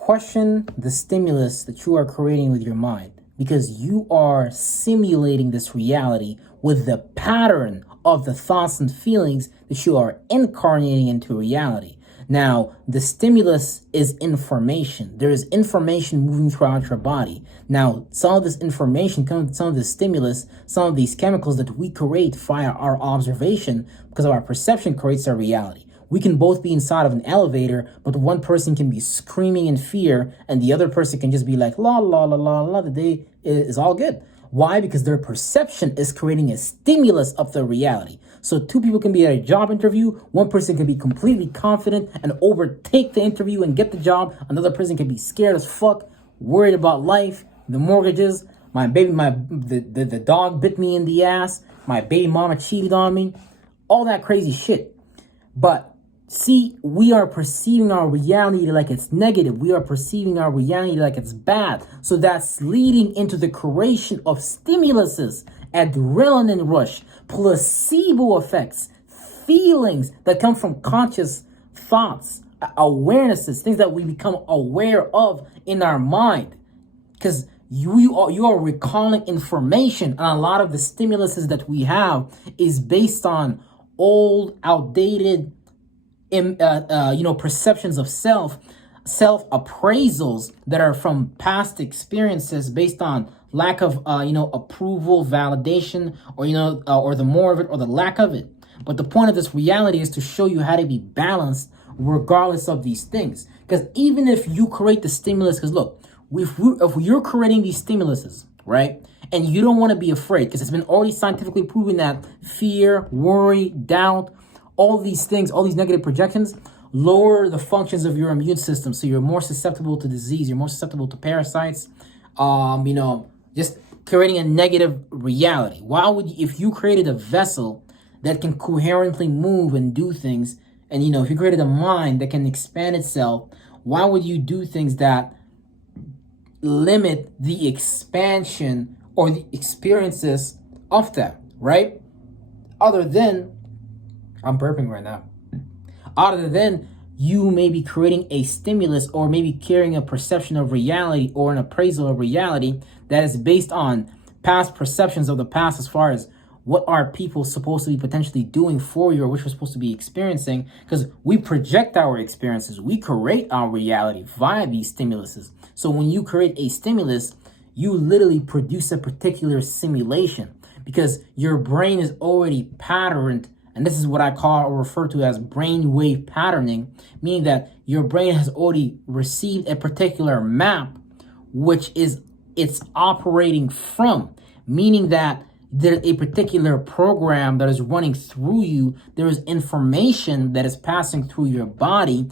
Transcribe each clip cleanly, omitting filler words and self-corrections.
Question the stimulus that you are creating with your mind, because you are simulating this reality with the pattern of the thoughts and feelings that you are incarnating into reality. Now, the stimulus is information. There is information moving throughout your body. Now, some of this information comes, some of the stimulus, some of these chemicals that we create via our observation, because of our perception, creates our reality. We can both be inside of an elevator, but one person can be screaming in fear and the other person can just be like, la, la, la, la, la, the day is all good. Why? Because their perception is creating a stimulus of the reality. So two people can be at a job interview. One person can be completely confident and overtake the interview and get the job. Another person can be scared as fuck, worried about life, the mortgages, the dog bit me in the ass, my baby mama cheated on me, all that crazy shit. But see, we are perceiving our reality like it's negative. We are perceiving our reality like it's bad. So that's leading into the creation of stimuluses, adrenaline rush, placebo effects, feelings that come from conscious thoughts, awarenesses, things that we become aware of in our mind. Because you are recalling information, and a lot of the stimuluses that we have is based on old, outdated perceptions of self appraisals that are from past experiences based on lack of approval, validation, or the more of it or the lack of it. But the point of this reality is to show you how to be balanced regardless of these things. Because even if you create the stimulus, because look, if you're creating these stimuluses, right, and you don't want to be afraid, because it's been already scientifically proven that fear, worry, doubt, all these things, all these negative projections lower the functions of your immune system. So you're more susceptible to disease. You're more susceptible to parasites. Just creating a negative reality. Why would you, if you created a vessel that can coherently move and do things, and if you created a mind that can expand itself, why would you do things that limit the expansion or the experiences of that, right? Other than I'm burping right now. Other than you may be creating a stimulus or maybe carrying a perception of reality or an appraisal of reality that is based on past perceptions of the past as far as what are people supposed to be potentially doing for you or what you're supposed to be experiencing, because we project our experiences. We create our reality via these stimuluses. So when you create a stimulus, you literally produce a particular simulation because your brain is already patterned. And this is what I call or refer to as brainwave patterning, meaning that your brain has already received a particular map, which is it's operating from, meaning that there's a particular program that is running through you. There is information that is passing through your body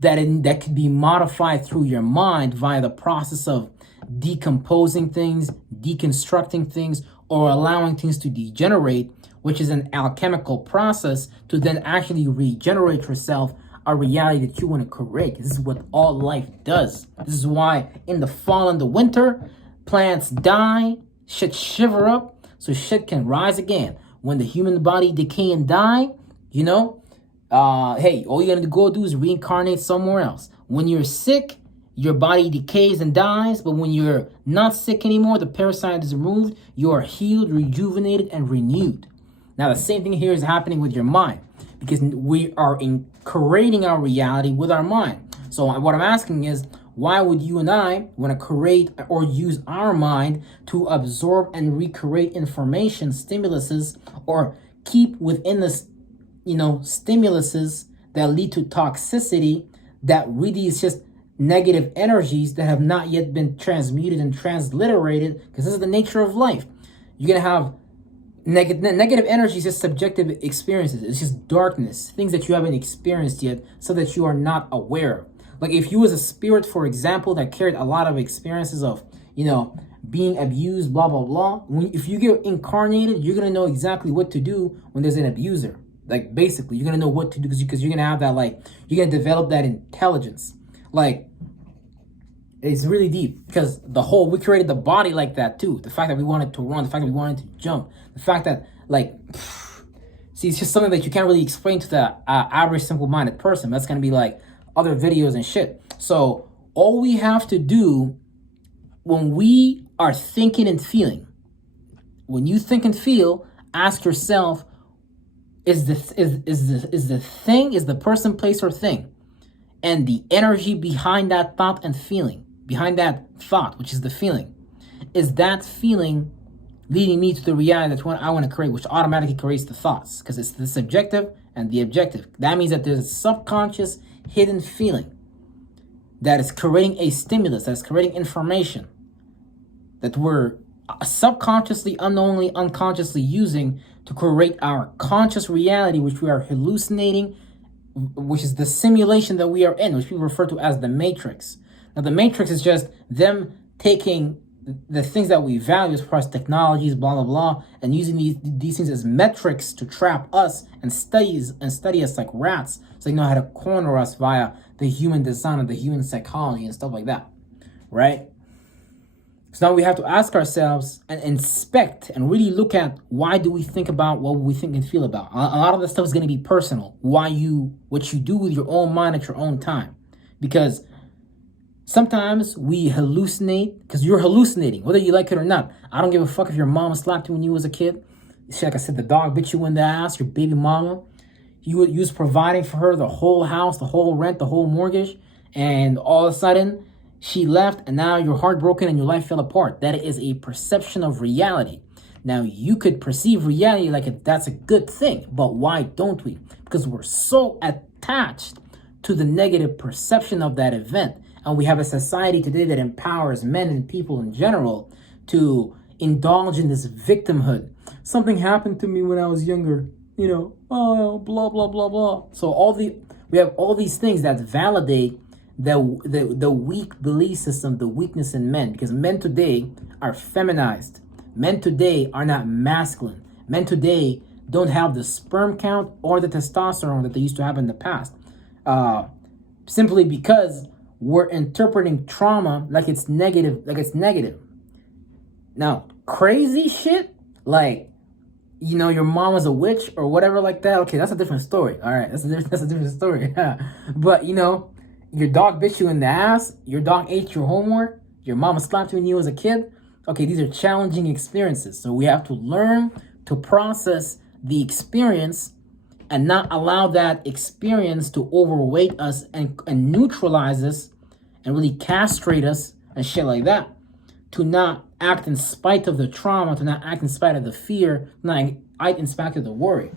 that could be modified through your mind via the process of decomposing things, deconstructing things, or allowing things to degenerate, which is an alchemical process to then actually regenerate yourself a reality that you want to create. This is what all life does. This is why in the fall and the winter, plants die, shit shiver up, so shit can rise again. When the human body decay and die, hey, all you're gonna go do is reincarnate somewhere else. When you're sick, your body decays and dies, but when you're not sick anymore, the parasite is removed, you are healed, rejuvenated, and renewed. Now, the same thing here is happening with your mind because we are creating our reality with our mind. So what I'm asking is, why would you and I want to create or use our mind to absorb and recreate information, stimuluses, or keep within this, stimuluses that lead to toxicity that really is just negative energies that have not yet been transmuted and transliterated, because this is the nature of life. You're going to have negative energy is just subjective experiences. It's just darkness, things that you haven't experienced yet, so that you are not aware of. Like if you was a spirit, for example, that carried a lot of experiences of, being abused, blah, blah, blah. If you get incarnated, you're going to know exactly what to do when there's an abuser. Like basically, you're going to know what to do because you're going to have that, you're going to develop that intelligence. It's really deep because we created the body like that too. The fact that we wanted to run, the fact that we wanted to jump, the fact that see, it's just something that you can't really explain to the average simple-minded person. That's going to be like other videos and shit. So All we have to do when we are thinking and feeling, when you think and feel, ask yourself, is the person, place, or thing, and the energy behind that thought and feeling, behind that thought, which is the feeling, is that feeling leading me to the reality that's what I want to create, which automatically creates the thoughts, because it's the subjective and the objective. That means that there's a subconscious hidden feeling that is creating a stimulus, that's creating information that we're subconsciously, unknowingly, unconsciously using to create our conscious reality, which we are hallucinating, which is the simulation that we are in, which we refer to as the matrix. Now, the matrix is just them taking the things that we value as far as technologies, blah, blah, blah, and using these things as metrics to trap us and study us like rats, so they know how to corner us via the human design and the human psychology and stuff like that, right? So now we have to ask ourselves and inspect and really look at, why do we think about what we think and feel about? A lot of the stuff is going to be personal. What you do with your own mind at your own time. Because sometimes we hallucinate, because you're hallucinating, whether you like it or not. I don't give a fuck if your mama slapped you when you was a kid. Like I said, the dog bit you in the ass, your baby mama. You was providing for her the whole house, the whole rent, the whole mortgage. And all of a sudden, she left, and now you're heartbroken and your life fell apart. That is a perception of reality. Now, you could perceive reality like that's a good thing, but why don't we? Because we're so attached to the negative perception of that event. And we have a society today that empowers men and people in general to indulge in this victimhood. Something happened to me when I was younger, oh, blah, blah, blah, blah. So we have all these things that validate the weak belief system, the weakness in men, because men today are feminized. Men today are not masculine. Men today don't have the sperm count or the testosterone that they used to have in the past. Simply because we're interpreting trauma like it's negative, Now, crazy shit, like, your mom was a witch or whatever like that. Okay, that's a different story. All right, that's a different story. But, your dog bit you in the ass, your dog ate your homework, your mama slapped you when you was a kid. Okay, these are challenging experiences. So we have to learn to process the experience and not allow that experience to overweight us and neutralize us and really castrate us and shit like that. To not act in spite of the trauma, to not act in spite of the fear, not act in spite of the worry,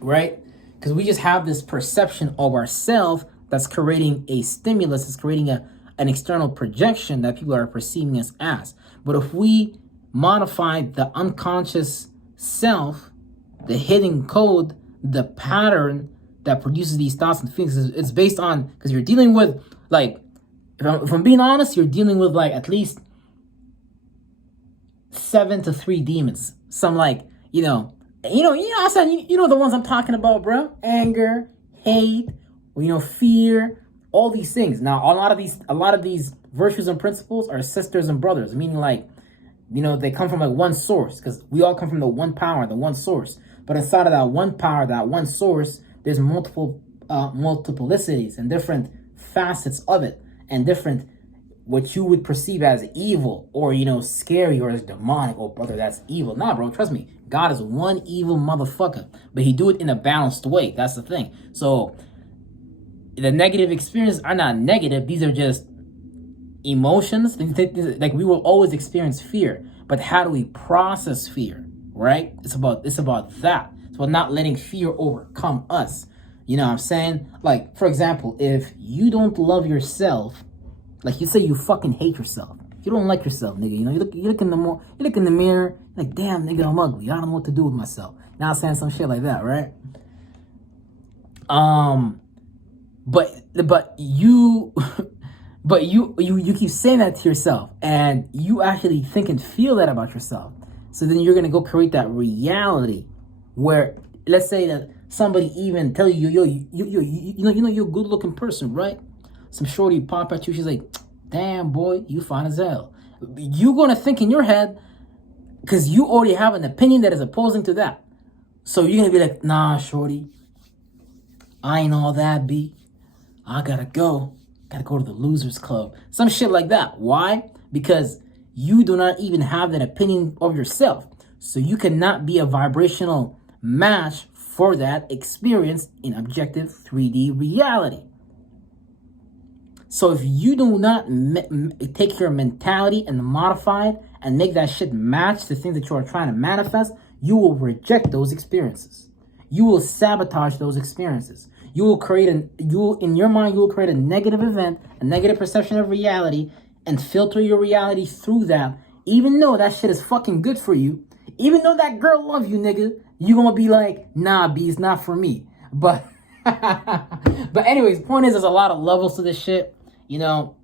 right? Because we just have this perception of ourselves that's creating a stimulus, it's creating an external projection that people are perceiving us as. But if we modify the unconscious self, the hidden code, the pattern that produces these thoughts and feelings, it's based on, because you're dealing with, like, if I'm being honest, you're dealing with like at least 7 to 3 demons. Some like, I said, the ones I'm talking about, bro. Anger, hate, fear, all these things. Now, a lot of these virtues and principles are sisters and brothers, meaning like, they come from like one source, because we all come from the one power, the one source. But inside of that one power, that one source, there's multiplicities and different facets of it, and different what you would perceive as evil or scary or as demonic. Oh, brother, that's evil. Nah, bro, trust me, God is one evil motherfucker, but he do it in a balanced way. That's the thing. So the negative experiences are not negative. These are just emotions. Like, we will always experience fear, but how do we process fear, right? It's about that. It's about not letting fear overcome us. You know what I'm saying? Like, for example, if you don't love yourself, like, you say you fucking hate yourself. You don't like yourself, nigga. You look in the mirror, like, damn, nigga, I'm ugly. I don't know what to do with myself. Now I'm saying some shit like that, right? But you keep saying that to yourself, and you actually think and feel that about yourself. So then you're gonna go create that reality where, let's say that somebody even tell you, you're a good looking person, right? Some shorty pop at you, she's like, damn boy, you fine as hell. You're gonna think in your head, because you already have an opinion that is opposing to that. So you're gonna be like, nah, shorty, I ain't all that, B. I gotta go Gotta go to the losers club. Some shit like that. Why? Because you do not even have that opinion of yourself. So you cannot be a vibrational match for that experience in objective 3D reality. So if you do not take your mentality and modify it and make that shit match the things that you are trying to manifest, you will reject those experiences. You will sabotage those experiences. You will create in your mind, you will create a negative event, a negative perception of reality, and filter your reality through that. Even though that shit is fucking good for you, even though that girl love you, nigga, you gonna be like, nah, B, it's not for me. But anyways, point is, there's a lot of levels to this shit. You know,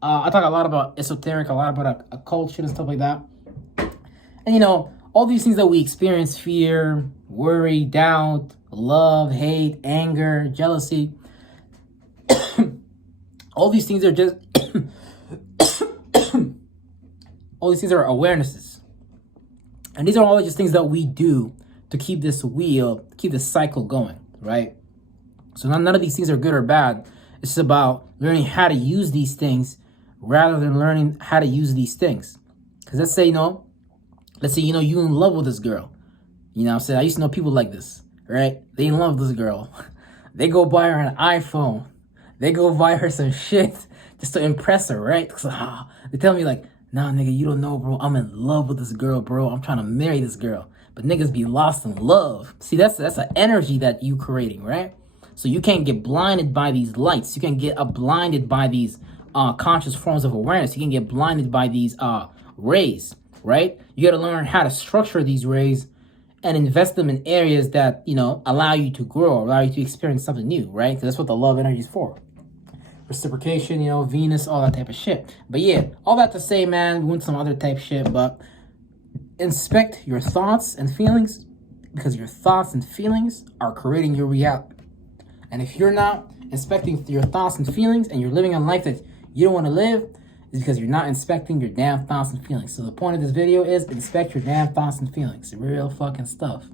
I talk a lot about esoteric, a lot about occult shit and stuff like that. And you know, all these things that we experience, fear, worry, doubt, love, hate, anger, jealousy, all these things are just all these things are awarenesses. And these are all just things that we do to keep this wheel, keep this cycle going, right? So none of these things are good or bad. It's about learning how to use these things rather than learning how to use these things. Because let's say, you you in love with this girl. You know what I'm saying? I used to know people like this, right? They in love with this girl. They go buy her an iPhone. They go buy her some shit just to impress her, right? They tell me like, nah, nigga, you don't know, bro. I'm in love with this girl, bro. I'm trying to marry this girl. But niggas be lost in love. See, that's an energy that you creating, right? So you can't get blinded by these lights. You can get blinded by these conscious forms of awareness. You can get blinded by these rays, right? You got to learn how to structure these rays and invest them in areas that, allow you to grow, allow you to experience something new, right? Because that's what the love energy is for. Reciprocation, Venus, all that type of shit. But yeah, all that to say, man, we want some other type shit, but inspect your thoughts and feelings, because your thoughts and feelings are creating your reality. And if you're not inspecting your thoughts and feelings and you're living a life that you don't want to live, it's because you're not inspecting your damn thoughts and feelings. So the point of this video is inspect your damn thoughts and feelings. Real fucking stuff.